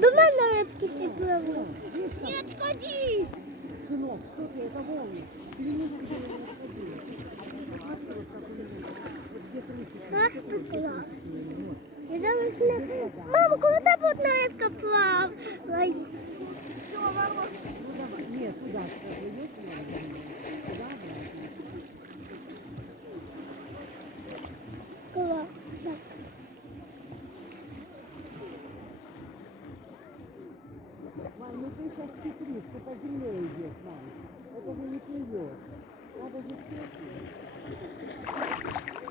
До мене рибки всі пливуть. Не отходи! Сынок, что ты, это волны. Как ты плаваешь? Я думаю, мама, коли тебе одна рибка плаває? Нет, туда, идете, туда, Клас. Вань, ну ты сейчас хитришь, ты по земле идешь, Вань. Это же не плывет. Надо же все.